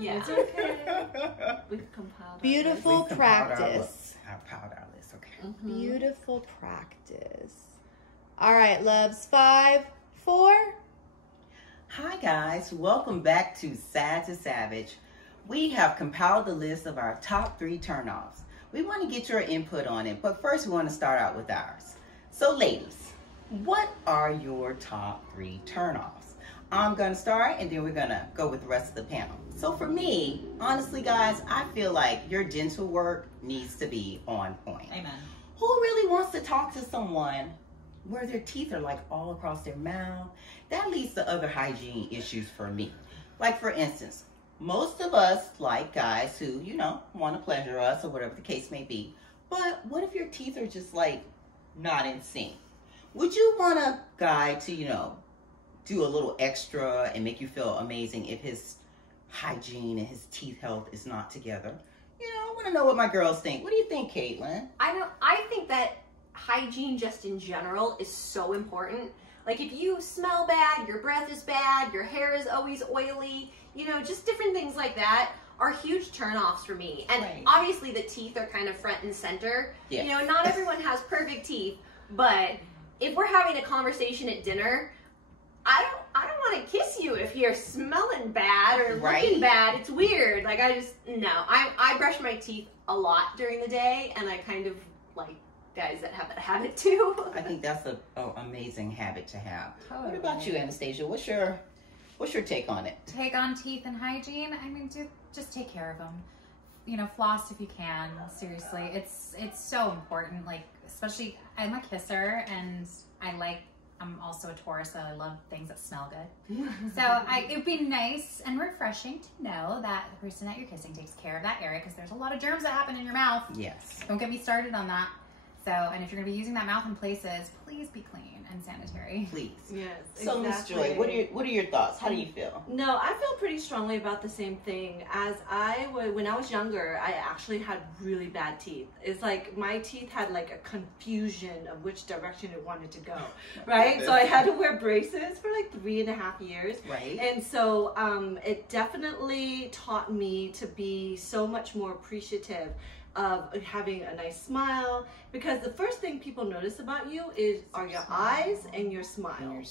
Yeah. It's okay. We've compiled. Beautiful practice. Compiled our list. Okay. Beautiful practice. All right, loves. 5, 4. Hi guys, welcome back to Sad to Savage. We have compiled the list of our top 3 turnoffs. We want to get your input on it, but first we want to start out with ours. So ladies, what are your top 3 turnoffs? I'm going to start and then we're going to go with the rest of the panel. So for me, honestly guys, I feel like your dental work needs to be on point. Amen. Who really wants to talk to someone where their teeth are like all across their mouth? That leads to other hygiene issues for me. Like for instance, most of us like guys who, you know, want to pleasure us or whatever the case may be. But what if your teeth are just like not in sync? Would you want a guy to, you know, do a little extra and make you feel amazing if his hygiene and his teeth health is not together? You know, I want to know what my girls think. What do you think, Caitlin? I think that hygiene just in general is so important. Like if you smell bad, your breath is bad, your hair is always oily, you know, just different things like that are huge turnoffs for me. And obviously the teeth are kind of front and center. Yes. You know, not everyone has perfect teeth, but if we're having a conversation at dinner, I don't want to kiss you if you're smelling bad or looking bad. It's weird. Like I brush my teeth a lot during the day, and I kind of like guys that have that habit too. I think that's an amazing habit to have. Totally. What about you, Anastasia? What's your take on it? Take on teeth and hygiene. I mean, just take care of them. You know, floss if you can. Seriously, it's so important. Like, especially, I'm a kisser, and I'm also a Taurus, so I love things that smell good. So it'd be nice and refreshing to know that the person that you're kissing takes care of that area, because there's a lot of germs that happen in your mouth. Yes. Don't get me started on that. So, and if you're going to be using that mouth in places, please be clean and sanitary. Please. Yes. So, Miss Joy, what are your thoughts? How do you feel? No, I feel pretty strongly about the same thing. When I was younger, I actually had really bad teeth. It's like my teeth had like a confusion of which direction it wanted to go, right? So I had to wear braces for like 3.5 years. Right. And so it definitely taught me to be so much more appreciative of having a nice smile, because the first thing people notice about you are your eyes and your smile.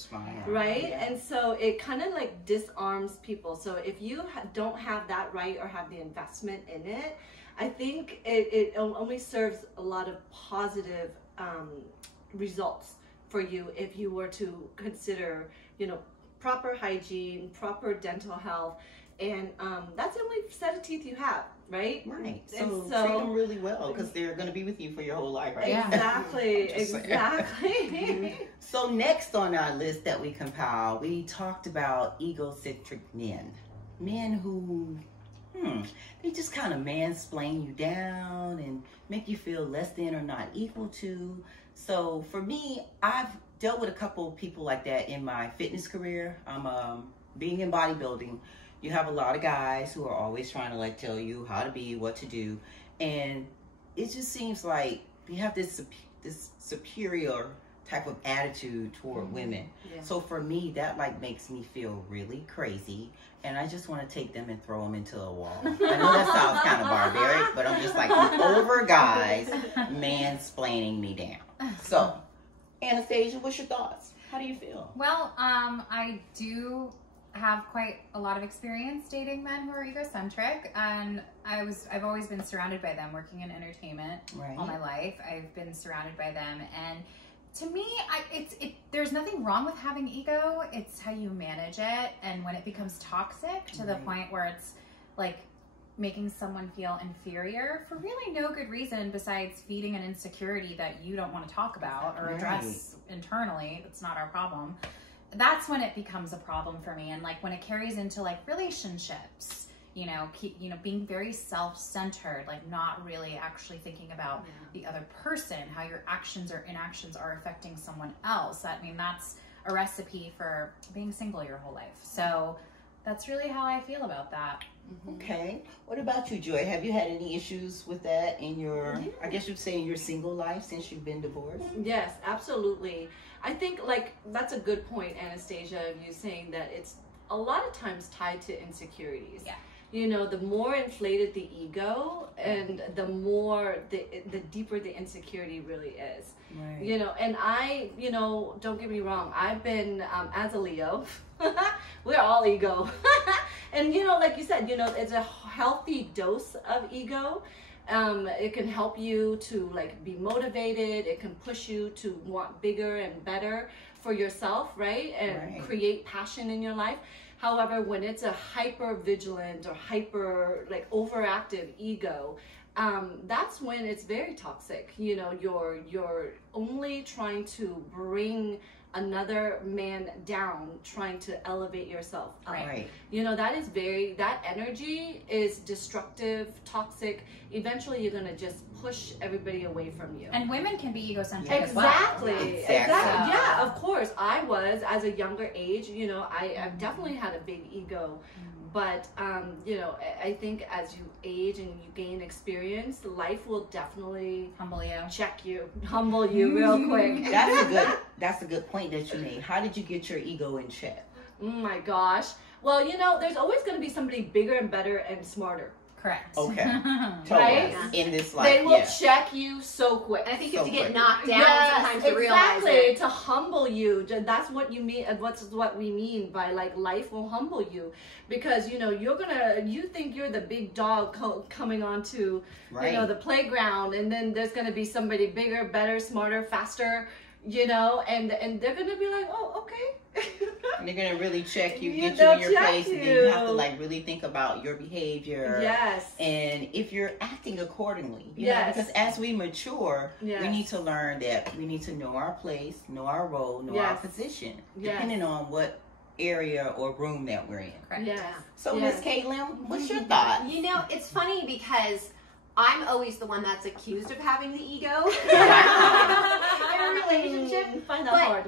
Right? Yeah. And so it kind of like disarms people. So if you don't have that right or have the investment in it, I think it only serves a lot of positive results for you if you were to consider, you know, proper hygiene, proper dental health, and that's the only set of teeth you have. Right? Right. So treat them really well, because they're going to be with you for your whole life, right? Exactly. Exactly. So next on our list that we compiled, we talked about egocentric men. Men who, they just kind of mansplain you down and make you feel less than or not equal to. So for me, I've dealt with a couple of people like that in my fitness career. I'm being in bodybuilding. You have a lot of guys who are always trying to like tell you how to be, what to do, and it just seems like you have this superior type of attitude toward women. Yeah. So for me, that like makes me feel really crazy, and I just want to take them and throw them into a wall. I know that sounds kind of barbaric, but I'm just like, over guys mansplaining me down. So, Anastasia, what's your thoughts? How do you feel? Well, I do have quite a lot of experience dating men who are egocentric, and I've always been surrounded by them. Working in entertainment all my life, I've been surrounded by them, and to me, there's nothing wrong with having ego. It's how you manage it, and when it becomes toxic to the point where it's like making someone feel inferior for really no good reason besides feeding an insecurity that you don't want to talk about or address internally. That's not our problem. That's when it becomes a problem for me. And like when it carries into like relationships, you know, being very self-centered, like not really actually thinking about the other person, how your actions or inactions are affecting someone else. That's a recipe for being single your whole life. So that's really how I feel about that. Okay. What about you, Joy? Have you had any issues with that in your, I guess you'd say in your single life since you've been divorced? Yes, absolutely. I think like that's a good point, Anastasia, of you saying that it's a lot of times tied to insecurities. Yeah. you know, the more inflated the ego, and the more the deeper the insecurity really is. Right. You know, and I, you know, don't get me wrong, I've been as a Leo, we're all ego. And you know, like you said, you know, it's a healthy dose of ego. It can help you to like be motivated. It can push you to want bigger and better for yourself, right? And create passion in your life. However, when it's a hyper vigilant or hyper like overactive ego, that's when it's very toxic. You know, you're only trying to bring another man down, trying to elevate yourself up. Right. You know, that energy is destructive, toxic. Eventually you're gonna just push everybody away from you. And women can be egocentric as exactly. well. Exactly. Yeah, of course. I was, as a younger age, you know, I've definitely had a big ego. But, you know, I think as you age and you gain experience, life will definitely humble you real quick. That's a good point that you made. How did you get your ego in check? Oh my gosh. Well, you know, there's always going to be somebody bigger and better and smarter. Correct. Okay. Right? In this life. They will check you so quick. And I think you have to get knocked down sometimes to realize it. it. To humble you. That's what you mean. What's what we mean by like life will humble you, because you know you think you're the big dog coming onto you know the playground, and then there's gonna be somebody bigger, better, smarter, faster. You know, and they're gonna be like, oh, okay. And they're gonna really check you, get you in your place, and then you have to like really think about your behavior. Yes. And if you're acting accordingly, you know, because as we mature, we need to learn that we need to know our place, know our role, know our position, depending on what area or room that we're in. Correct. Yes. So, Miss Caitlin, what's your thought? You know, it's funny because I'm always the one that's accused of having the ego in a relationship. I find that hard.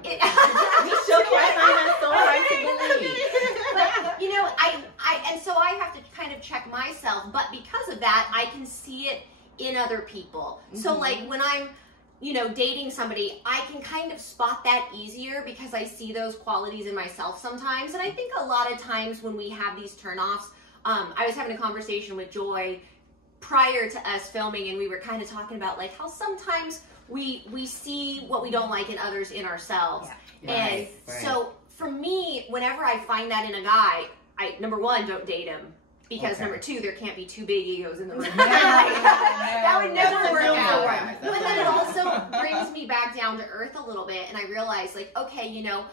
But you know, and so I have to kind of check myself. But because of that, I can see it in other people. So like when I'm, you know, dating somebody, I can kind of spot that easier because I see those qualities in myself sometimes. And I think a lot of times when we have these turnoffs, I was having a conversation with Joy prior to us filming, and we were kind of talking about like how sometimes we see what we don't like in others in ourselves. And so for me, whenever I find that in a guy, I, number one, don't date him. Because number two, there can't be two big egos in the room. That would never work out. But then it also brings me back down to earth a little bit, and I realize, like, okay, you know,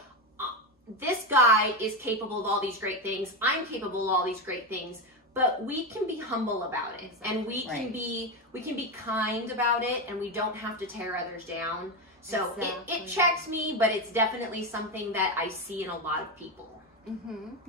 this guy is capable of all these great things. I'm capable of all these great things. But we can be humble about it, and we can be kind about it, and we don't have to tear others down. So it checks me, but it's definitely something that I see in a lot of people.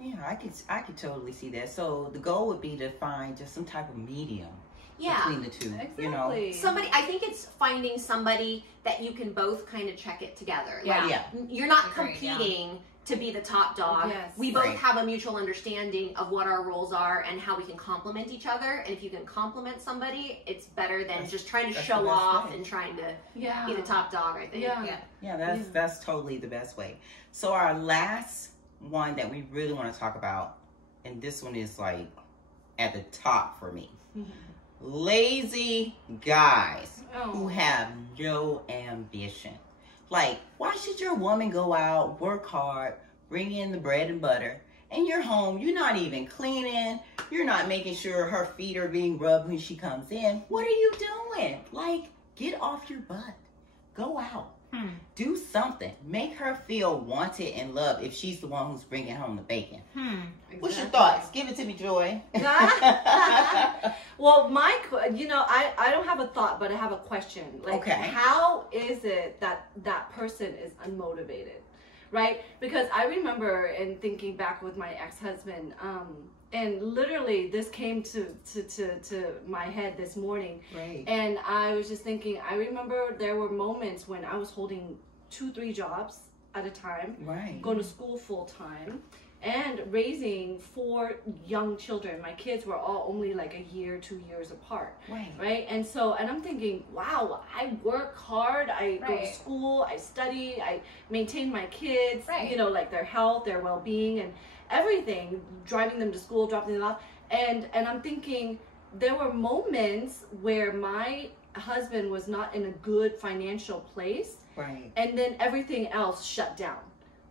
Yeah, I could totally see that. So the goal would be to find just some type of medium between the two. You know, I think it's finding somebody that you can both kind of check it together. Like, you're not competing to be the top dog. We both have a mutual understanding of what our roles are and how we can complement each other. And if you can complement somebody, it's better than just trying to show off and trying to be the top dog, I think. That's totally the best way. So our last one that we really want to talk about, and this one is like at the top for me. Lazy guys who have no ambition. Like, why should your woman go out, work hard, bring in the bread and butter, and you're home, you're not even cleaning, you're not making sure her feet are being rubbed when she comes in. What are you doing? Like, get off your butt. Go out. Do something. Make her feel wanted and loved if she's the one who's bringing home the bacon. What's your thoughts? Give it to me, Joy. Well, you know, I don't have a thought, but I have a question. Like, how is it that person is unmotivated, right? Because I remember in thinking back with my ex-husband, and literally this came to my head this morning. And I was just thinking, I remember there were moments when I was holding 2-3 jobs at a time, going to school full time, and raising 4 young children. My kids were all only like a year, 2 years apart. Right. And I'm thinking, wow, I work hard, I go to school, I study, I maintain my kids, you know, like their health, their well-being, and everything, driving them to school, dropping them off. And I'm thinking there were moments where my husband was not in a good financial place. Right. And then everything else shut down.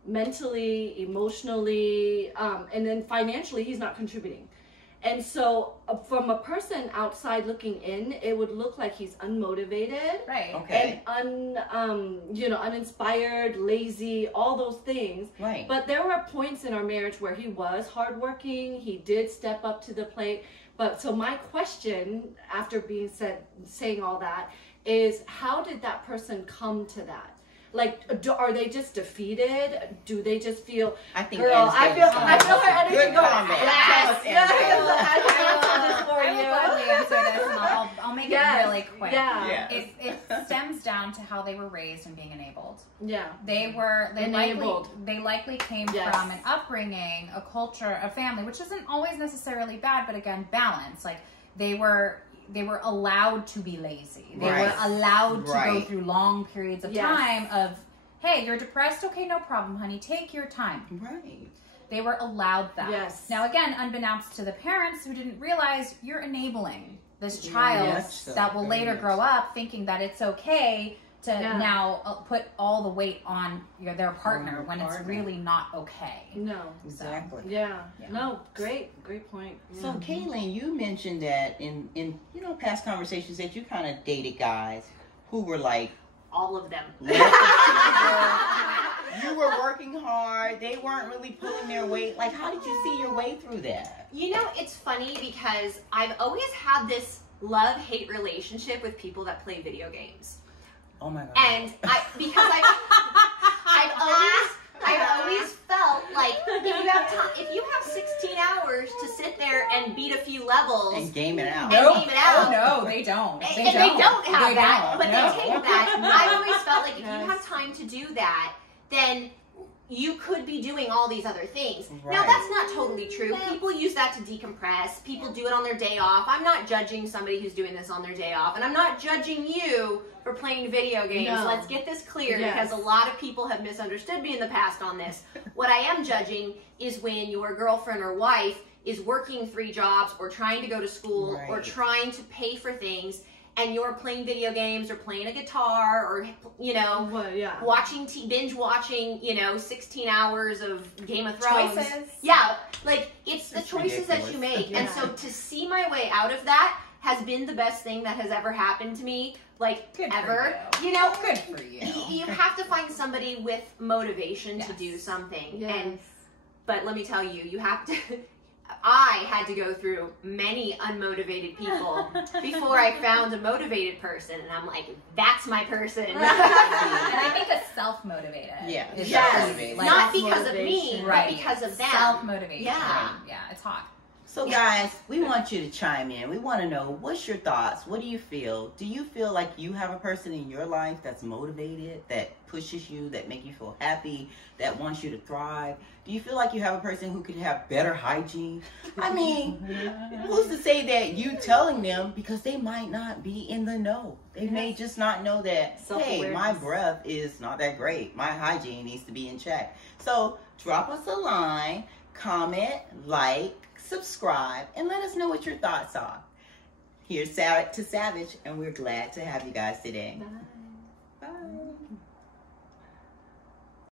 Mentally, emotionally, and then financially, he's not contributing. And so from a person outside looking in, it would look like he's unmotivated. Right. Okay. And uninspired, lazy, all those things. Right. But there were points in our marriage where he was hardworking. He did step up to the plate. But so my question after saying all that is, how did that person come to that? Like, are they just defeated? Do they just feel? I think. Girl, I feel her energy Good going. comment. Yes, yes. I I will gladly answer this, and I'll make it really quick. Yeah. It stems down to how they were raised and being enabled. Yeah. They likely came from an upbringing, a culture, a family, which isn't always necessarily bad, but again, balance. Like they were allowed to be lazy. They were allowed to go through long periods of time of, hey, you're depressed? Okay, no problem, honey. Take your time. Right. They were allowed that. Yes. Now, again, unbeknownst to the parents who didn't realize, you're enabling this child that will later grow up thinking that it's okay to now put all the weight on their partner when it's really not okay. No. Exactly. Yeah. No, great point. So, Kaylin, you mentioned that in past conversations that you kind of dated guys who were like, all of them. You were working hard. They weren't really pulling their weight. Like, how did you see your way through that? You know, it's funny because I've always had this love-hate relationship with people that play video games. Oh my God. And I've always felt like if you have 16 hours to sit there and beat a few levels and game it out. Oh, no, they don't. They don't have that, but they take that. I've always felt like if you have time to do that, then you could be doing all these other things. Right. Now, that's not totally true. People use that to decompress. People do it on their day off. I'm not judging somebody who's doing this on their day off, and I'm not judging you for playing video games. No. Let's get this clear because a lot of people have misunderstood me in the past on this. What I am judging is when your girlfriend or wife is working 3 jobs or trying to go to school or trying to pay for things, and you're playing video games or playing a guitar or, binge watching, 16 hours of Game of Thrones. Choices. Yeah, like it's the choices ridiculous. that you make. And so to see my way out of that has been the best thing that has ever happened to me, like Good ever. for you. Good for you. You have to find somebody with motivation to do something. But let me tell you, you have to... I had to go through many unmotivated people before I found a motivated person, and I'm like, that's my person. And I think a self-motivated. Yes. Like, not because of me, but because of them. Self-motivation. Yeah. Yeah, it's hot. So guys, we want you to chime in. We want to know, what's your thoughts? What do you feel? Do you feel like you have a person in your life that's motivated, that pushes you, that make you feel happy, that wants you to thrive? Do you feel like you have a person who could have better hygiene? I mean, who's to say that you telling them, because they might not be in the know. They may just not know that, hey, my breath is not that great. My hygiene needs to be in check. So drop us a line, comment, like, subscribe, and let us know what your thoughts are. Here's Sarah to Savage, and we're glad to have you guys today. Bye. Bye.